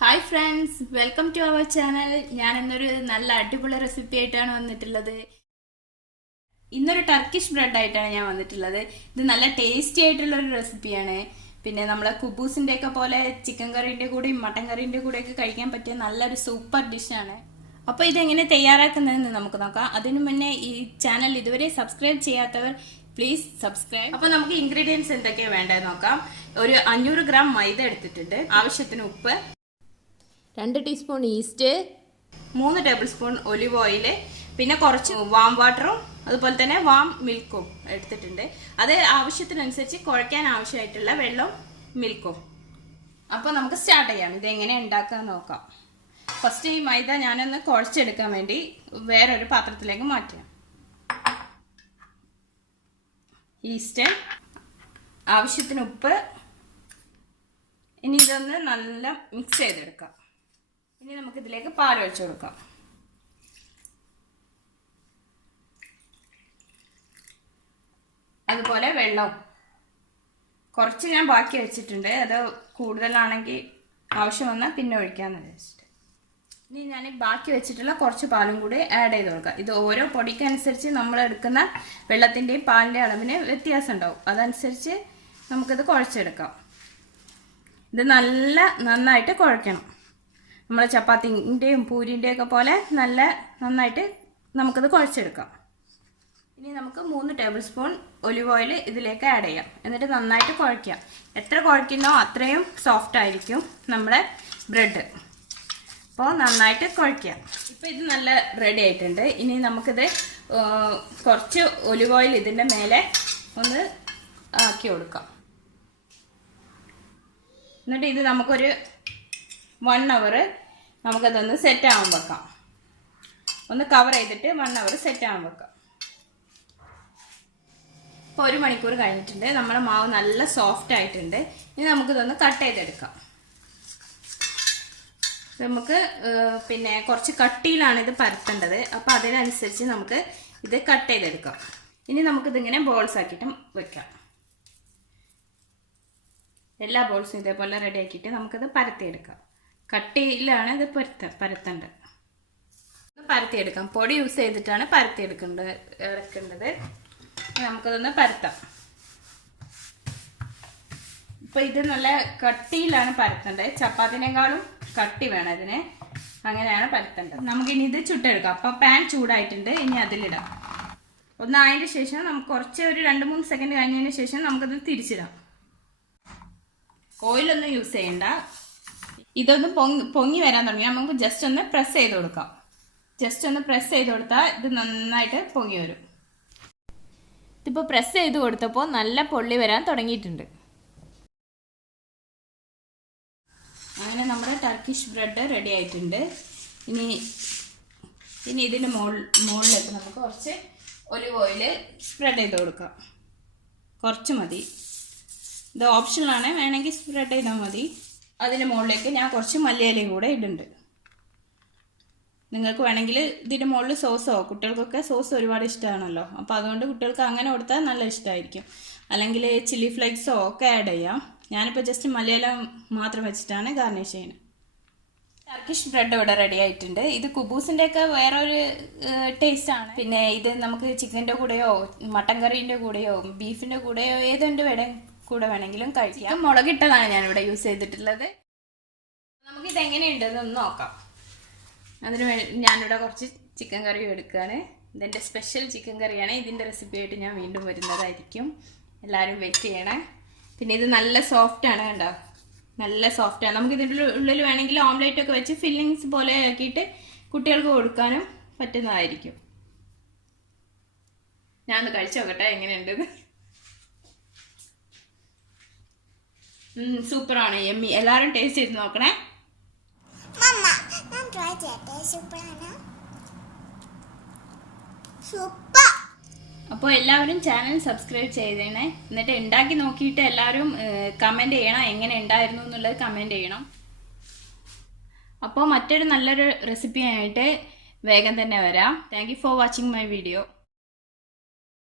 Hi friends, welcome to our channel. ഞാൻ ഇന്നൊരു നല്ല അടിപൊളി റെസിപ്പി ആയിട്ടാണ് വന്നിട്ടുള്ളത്. ഇന്നൊരു ടർക്കിഷ് ബ്രെഡ് ആയിട്ടാണ് ഞാൻ വന്നിട്ടുള്ളത്. ഇത് നല്ല ടേസ്റ്റി ആയിട്ടുള്ളൊരു റെസിപ്പിയാണ്. പിന്നെ നമ്മളെ കുബൂസിൻ്റെ ഒക്കെ പോലെ ചിക്കൻ കറീൻ്റെ കൂടെയും മട്ടൻ കറീൻ്റെ കൂടെയൊക്കെ കഴിക്കാൻ പറ്റിയ നല്ലൊരു സൂപ്പർ ഡിഷാണ്. അപ്പോൾ ഇതെങ്ങനെ തയ്യാറാക്കുന്നതെന്ന് നമുക്ക് നോക്കാം. അതിനു മുന്നേ ഈ ചാനൽ ഇതുവരെ സബ്സ്ക്രൈബ് ചെയ്യാത്തവർ പ്ലീസ് സബ്സ്ക്രൈബ്. അപ്പോൾ നമുക്ക് ഇൻഗ്രീഡിയൻസ് എന്തൊക്കെയാണ് വേണ്ടത് നോക്കാം. ഒരു 500 ഗ്രാം മൈദ എടുത്തിട്ടുണ്ട്, ആവശ്യത്തിന് ഉപ്പ്, 2 teaspoon yeast, 3 table spoon olive oil, പിന്നെ കുറച്ച് വാം വാട്ടറും അതുപോലെ തന്നെ വാം മിൽക്കും എടുത്തിട്ടുണ്ട്. അത് ആവശ്യത്തിനനുസരിച്ച് കുഴയ്ക്കാൻ ആവശ്യമായിട്ടുള്ള വെള്ളവും മിൽക്കും. അപ്പോൾ നമുക്ക് സ്റ്റാർട്ട് ചെയ്യാം. ഇതെങ്ങനെ ഉണ്ടാക്കാൻ നോക്കാം. ഫസ്റ്റ് ഈ മൈദ ഞാനൊന്ന് കുഴച്ചെടുക്കാൻ വേണ്ടി വേറൊരു പാത്രത്തിലേക്ക് മാറ്റാം. ഈസ്റ്റ്, ആവശ്യത്തിന് ഉപ്പ്. ഇനി ഇതൊന്ന് നല്ല മിക്സ് ചെയ്തെടുക്കാം. ഇനി നമുക്കിതിലേക്ക് പാൽ ഒഴിച്ചു കൊടുക്കാം. അതുപോലെ വെള്ളം കുറച്ച് ഞാൻ ബാക്കി വെച്ചിട്ടുണ്ട്. അത് കൂടുതലാണെങ്കിൽ ആവശ്യം വന്നാൽ പിന്നെ ഒഴിക്കാമെന്ന് വെച്ചിട്ട്. ഇനി ഞാൻ ബാക്കി വെച്ചിട്ടുള്ള കുറച്ച് പാലും കൂടി ആഡ് ചെയ്ത് കൊടുക്കാം. ഇത് ഓരോ പൊടിക്കനുസരിച്ച് നമ്മൾ എടുക്കുന്ന വെള്ളത്തിൻ്റെയും പാലിൻ്റെ അളവിന് വ്യത്യാസം ഉണ്ടാവും. അതനുസരിച്ച് നമുക്കിത് കുഴച്ചെടുക്കാം. ഇത് നന്നായിട്ട് കുഴക്കണം. നമ്മളെ ചപ്പാത്തിൻ്റെയും പൂരിൻ്റെയും ഒക്കെ പോലെ നന്നായിട്ട് നമുക്കിത് കുഴച്ചെടുക്കാം. ഇനി നമുക്ക് 3 ടേബിൾ സ്പൂൺ ഒലിവ് ഓയിൽ ഇതിലേക്ക് ആഡ് ചെയ്യാം. എന്നിട്ട് നന്നായിട്ട് കുഴയ്ക്കാം. എത്ര കുഴയ്ക്കുന്നോ അത്രയും സോഫ്റ്റ് ആയിരിക്കും നമ്മുടെ ബ്രെഡ്. അപ്പോൾ നന്നായിട്ട് കുഴയ്ക്കാം. ഇപ്പോൾ ഇത് നല്ല റെഡി ആയിട്ടുണ്ട്. ഇനി നമുക്കിത് കുറച്ച് ഒലിവ് ഓയിൽ ഇതിൻ്റെ മേലെ ഒന്ന് ആക്കി കൊടുക്കാം. എന്നിട്ട് ഇത് നമുക്കൊരു 1 അവർ നമുക്കതൊന്ന് സെറ്റ് ആവാൻ വെക്കാം. ഒന്ന് കവർ ചെയ്തിട്ട് 1 അവർ സെറ്റ് ആവാൻ വെക്കാം. ഇപ്പോൾ 1 മണിക്കൂർ കഴിഞ്ഞിട്ടുണ്ട്. നമ്മുടെ മാവ് നല്ല സോഫ്റ്റ് ആയിട്ടുണ്ട്. ഇനി നമുക്കിതൊന്ന് കട്ട് ചെയ്തെടുക്കാം. നമുക്ക് പിന്നെ കുറച്ച് കട്ടിയിലാണ് ഇത് പരത്തേണ്ടത്. അപ്പോൾ അതിനനുസരിച്ച് നമുക്ക് ഇത് കട്ട് ചെയ്തെടുക്കാം. ഇനി നമുക്കിതിങ്ങനെ ബോൾസ് ആക്കിയിട്ട് വെക്കാം. എല്ലാ ബോൾസും ഇതേപോലെ റെഡി ആക്കിയിട്ട് നമുക്കിത് പരത്തിയെടുക്കാം. കട്ടിയിലാണ് ഇത് പരത്തേണ്ടത്. പരത്തിയെടുക്കാം. പൊടി യൂസ് ചെയ്തിട്ടാണ് ഇറക്കേണ്ടത്. നമുക്കതൊന്ന് പരത്താം. ഇപ്പം ഇത് നല്ല കട്ടിയിലാണ് പരത്തേണ്ടത്. ചപ്പാത്തിനേക്കാളും കട്ടി വേണം ഇതിന്. അങ്ങനെയാണ് പരത്തേണ്ടത്. നമുക്കിനി ഇത് ചുട്ടെടുക്കാം. അപ്പം പാൻ ചൂടായിട്ടുണ്ട്. ഇനി അതിലിടാം. ഒന്നായതിന് ശേഷം നമുക്ക് കുറച്ച് ഒരു 2-3 സെക്കൻഡ് കഴിഞ്ഞതിന് ശേഷം നമുക്കത് തിരിച്ചിടാം. ഓയിലൊന്നും യൂസ് ചെയ്യണ്ട. ഇതൊന്ന് പൊങ്ങി വരാൻ തുടങ്ങി നമുക്ക് ജസ്റ്റ് ഒന്ന് പ്രസ് ചെയ്ത് കൊടുക്കാം. ജസ്റ്റ് ഒന്ന് പ്രസ് ചെയ്ത് കൊടുത്താൽ ഇത് നന്നായിട്ട് പൊങ്ങി വരും. ഇതിപ്പോൾ പ്രസ് ചെയ്ത് കൊടുത്തപ്പോൾ നല്ല പൊള്ളി വരാൻ തുടങ്ങിയിട്ടുണ്ട്. അങ്ങനെ നമ്മുടെ ടർക്കിഷ് ബ്രെഡ് റെഡി ആയിട്ടുണ്ട്. ഇനി ഇതിൻ്റെ മുകളിലേക്ക് നമുക്ക് കുറച്ച് ഒലിവ് ഓയിൽ സ്പ്രെഡ് ചെയ്ത് കൊടുക്കാം. കുറച്ച് മതി. ഇത് ഓപ്ഷനാണ്, വേണമെങ്കിൽ സ്പ്രെഡ് ചെയ്താൽ മതി. അതിന് മുകളിലേക്ക് ഞാൻ കുറച്ച് മല്ലിയിലയും കൂടെ ഇടുന്നുണ്ട്. നിങ്ങൾക്ക് വേണമെങ്കിൽ ഇതിൻ്റെ മുകളിൽ സോസോ, കുട്ടികൾക്കൊക്കെ സോസ് ഒരുപാട് ഇഷ്ടമാണല്ലോ. അപ്പോൾ അതുകൊണ്ട് കുട്ടികൾക്ക് അങ്ങനെ കൊടുത്താൽ നല്ല ഇഷ്ടമായിരിക്കും. അല്ലെങ്കിൽ ചില്ലി ഫ്ലേക്സോ ഒക്കെ ആഡ് ചെയ്യാം. ഞാനിപ്പോൾ ജസ്റ്റ് മലയാളം മാത്രം വെച്ചിട്ടാണ് ഗാർണിഷ് ചെയ്യുന്നത്. ടർക്കിഷ് ബ്രെഡ് ഇവിടെ റെഡി ആയിട്ടുണ്ട്. ഇത് കുബൂസിൻ്റെ ഒക്കെ വേറൊരു ടേസ്റ്റാണ്. പിന്നെ ഇത് നമുക്ക് ചിക്കൻ്റെ കൂടെയോ മട്ടൻ കറീൻ്റെ കൂടെയോ ബീഫിൻ്റെ കൂടെയോ ഏതിൻ്റെ കൂടെ വേണമെങ്കിലും കഴിക്കാം. മുളകിട്ടതാണ് ഞാനിവിടെ യൂസ് ചെയ്തിട്ടുള്ളത്. നമുക്കിത് എങ്ങനെയുണ്ടെന്ന് നോക്കാം. അതിന് ഞാനിവിടെ കുറച്ച് ചിക്കൻ കറി എടുക്കുകയാണ്. ഇതെൻ്റെ സ്പെഷ്യൽ ചിക്കൻ കറിയാണ്. ഇതിൻ്റെ റെസിപ്പി ആയിട്ട് ഞാൻ വീണ്ടും വരുന്നതായിരിക്കും. എല്ലാവരും വെയിറ്റ് ചെയ്യണേ. പിന്നെ ഇത് നല്ല സോഫ്റ്റാണ്, കണ്ടോ? നല്ല സോഫ്റ്റാണ്. നമുക്ക് ഇതിൻ്റെ ഉള്ളിൽ വേണമെങ്കിൽ ഓംലേറ്റ് ഒക്കെ വെച്ച് ഫില്ലിങ്സ് പോലെ ആക്കിയിട്ട് കുട്ടികൾക്ക് കൊടുക്കാനും പറ്റുന്നതായിരിക്കും. ഞാനൊന്ന് കഴിച്ചു നോക്കട്ടെ എങ്ങനെയുണ്ടെന്ന്. സൂപ്പറാണ്, യമ്മി. എല്ലാവരും ടേസ്റ്റ് ചെയ്ത് നോക്കണേ. അപ്പോൾ എല്ലാവരും ചാനൽ സബ്സ്ക്രൈബ് ചെയ്തേണേ. എന്നിട്ട് ഉണ്ടാക്കി നോക്കിയിട്ട് എല്ലാവരും കമൻറ്റ് ചെയ്യണം, എങ്ങനെ ഉണ്ടായിരുന്നു എന്നുള്ളത് കമൻറ്റ് ചെയ്യണം. അപ്പോൾ മറ്റൊരു നല്ലൊരു റെസിപ്പി ആയിട്ട് വേഗം തന്നെ വരാം. Thank you for watching my video.